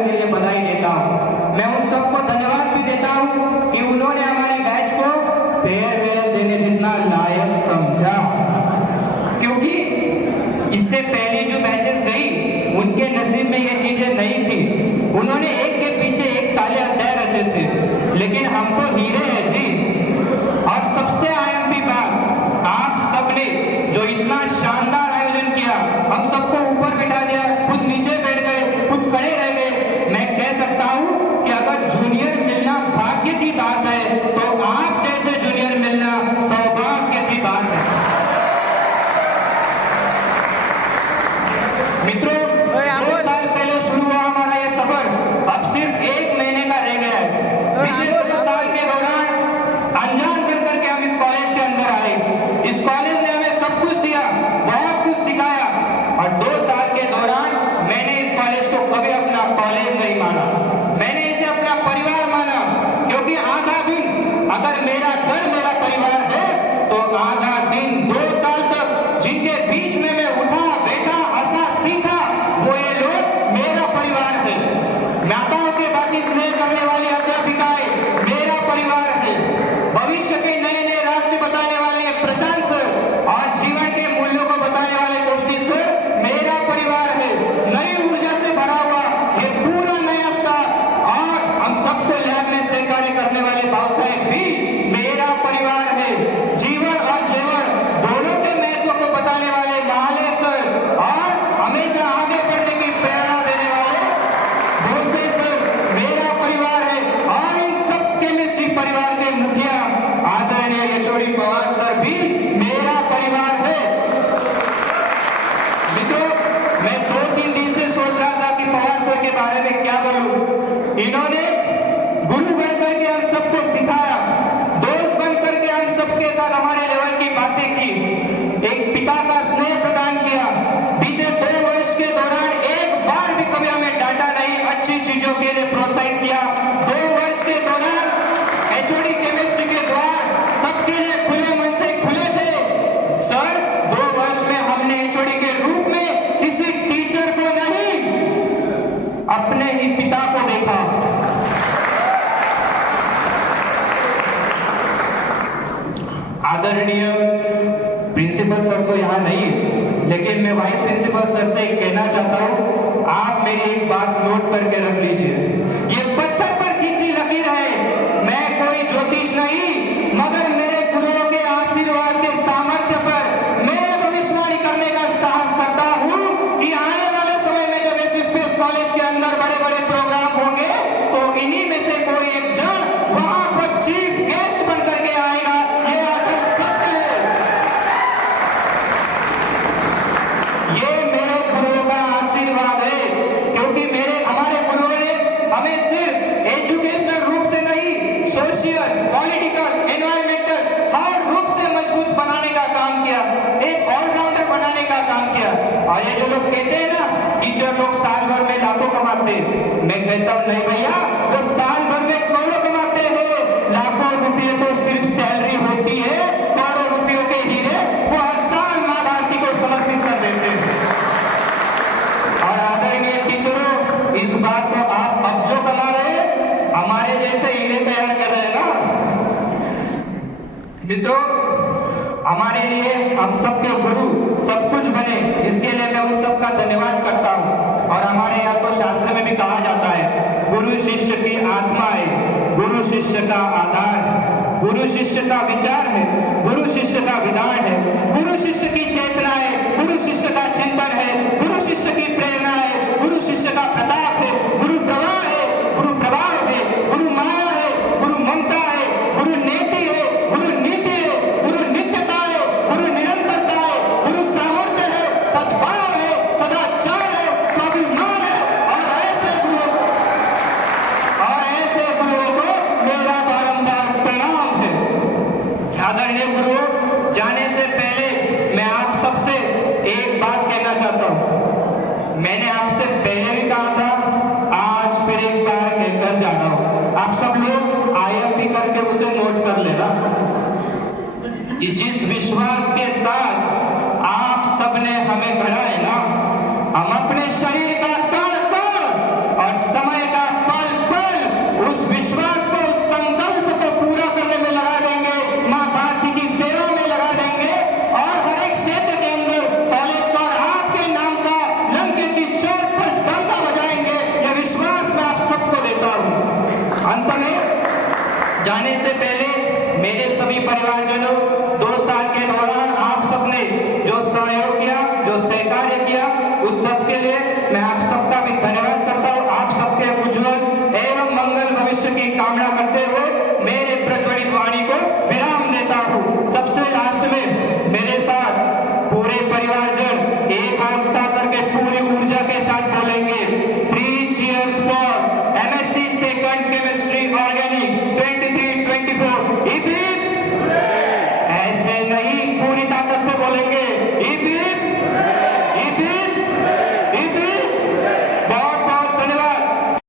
के लिए बधाई देता हूँ। मैं उन सबको धन्यवाद भी देता हूँ कि उन्होंने हमारे बैच को फेयरवेल देने जितना लायक समझा, क्योंकि इससे पहले जो बैचेस गई उनके नसीब में ये चीजें नहीं थी। उन्होंने एक के पीछे एक काले अध्याय रचे थे, लेकिन हम तो हीरे हैं जी। और सबसे अहम भी बात, आप सबने जो इतना शानदार आयोजन किया, हम सबको ऊपर बिठा दिया, खुद नीचे बैठ गए, खुद खड़े रह गए। मैं कह सकता हूँ कि अगर जूनियर मिलना भाग्य की बात है तो आप जैसे जूनियर मिलना सौभाग्य की बात है। मित्रों, 2 साल पहले शुरू हुआ हमारा ये सफर, अब सिर्फ 1 महीने का रह गया है। पिछले 2 साल के दौरान अनजान बन करके हम इस कॉलेज के अंदर आए। इस कॉलेज ने हमें सब कुछ दिया, बहुत कुछ सिखाया, और 2 साल के दौरान मैंने इस कॉलेज को कभी अपना कॉलेज नहीं माना, मैंने इसे अपना परिवार माना। क्योंकि आधा दिन अगर मेरा घर मेरा परिवार है, तो आधा दिन 2 साल तक जिनके बीच में मैं उठा बैठा हंसा सीखा, वो ये लोग मेरा परिवार है। माताओं के बाकी स्नेह करने वाली अध्यापिकाएं मेरा परिवार है। भविष्य के नए नए रास्ते बताने वाले प्रशांत सर और जीवन के मूल्यों को बताने वाले गोष्ठी सर मेरा परिवार है। नई ऊर्जा से भरा हुआ ये पूरा नया स्टाफ और हम सबको लैब में सहकार्य करने वाले भाव साहेब भी मेरा परिवार है। जीवन और जीवन दोनों के महत्व को बताने वाले महालय सर और हमेशा आगे बढ़ने की प्रेरणा देने वाले भोसले सर मेरा परिवार है। और इन सब केमिस्ट्री परिवार के मुखिया आदरणीय यचोड़ी पवार सर भी मेरा परिवार है। मित्रों, मैं 2-3 दिन से सोच रहा था कि पवार सर के बारे में क्या बोलूं। इन्होंने गुरु बनकर के हम सबको सिखाया, दोस्त बनकर के हम सबके साथ हमारे लेवल की बातें की, एक पिता का स्नेह प्रदान किया। बीते 2 वर्ष के दौरान एक बार भी कभी हमें डांटा नहीं, अच्छी चीजों के लिए प्रोत्साहित किया। 2 वर्ष के दौरान एचओडी केमिस्ट्री के द्वार सबके लिए खुले मन से खुले थे। सर, 2 वर्ष में हमने एचओडी के रूप में किसी टीचर को नहीं, अपने ही पिता को देखा। आदरणीय प्रिंसिपल सर तो यहाँ नहीं है, लेकिन मैं वाइस प्रिंसिपल सर से कहना चाहता हूँ, आप मेरी एक बात नोट करके रख लीजिए। ये पत्थर पर खींची लकीर है, मैं कोई ज्योतिष नहीं, मगर मेरे गुरुओं के आशीर्वाद के सामर्थ्य पर मैं भविष्यवाणी करने का साहस करता हूँ कि आने वाले समय में जब इस स्पेस कॉलेज के अंदर बड़े बड़े प्रोग्राम होंगे, तो इन्हीं में से कोई एक जन वहां पर चीफ गेस्ट बन करके आएगा। ये अटल सत्य है। ये मेरे गुरुओं का आशीर्वाद है, क्योंकि हमारे गुरुओं ने हमें सिर्फ एजुकेशनल रूप से नहीं, सोशल, पॉलिटिकल, एनवायरमेंटल हर रूप से मजबूत बनाने का काम किया, एक ऑलराउंडर बनाने का काम किया। और ये जो लोग कहते हैं ना, टीचर लोग साल भर में लाखों कमाते, मैं कहता हूँ नहीं भैया, वो साल भर में करोड़ों कमाते हैं। लाखों रुपये तो सिर्फ सैलरी होती है, करोड़ों रुपयों के हीरे वो हर साल माँ भारती को समर्पित कर देते हैं। और आदरणीय टीचरों, इस बात को आप अब जो कमा रहे हैं, हमारे जैसे हीरे तैयार कर रहे हैं ना। मित्रों, हमारे लिए हम सबके गुरु सब कुछ बने, इसके लिए मैं उन सबका धन्यवाद करता हूँ। और हमारे यहाँ तो शास्त्र में भी कहा जाता है, गुरु शिष्य की आत्मा है, गुरु शिष्य का आधार है, गुरु शिष्य का विचार है, गुरु शिष्य का विधान है, गुरु शिष्य की चेतना है, गुरु शिष्य का चिंतन है, गुरु शिष्य की प्रेरणा है, गुरु शिष्य का प्रताप है, गुरु प्रवाह है, गुरु प्रभाव है, गुरु माया है, गुरु ममता है, गुरु नीति है, गुरु नीति है, गुरु नित्यता है, गुरु निरंतरता है, गुरु सामर्थ्य है, सद्भाव है, सदाचार है, स्वाभिमान है। और ऐसे गुरुओं को मेरा बारंबार प्रणाम है। आदरणीय गुरु, जाने से पहले मैं आप सबसे एक बात कहना चाहता हूं। मैंने आपसे पहले भी कहा था, आज फिर एक बार कहकर जा रहा हूं। आप सब लोग आईएमपी करके उसे नोट कर लेना कि जिस विश्वास के साथ आप सबने हमें गढ़ा है ना, हम अपने शरीर का कण कण और समय सभी परिवार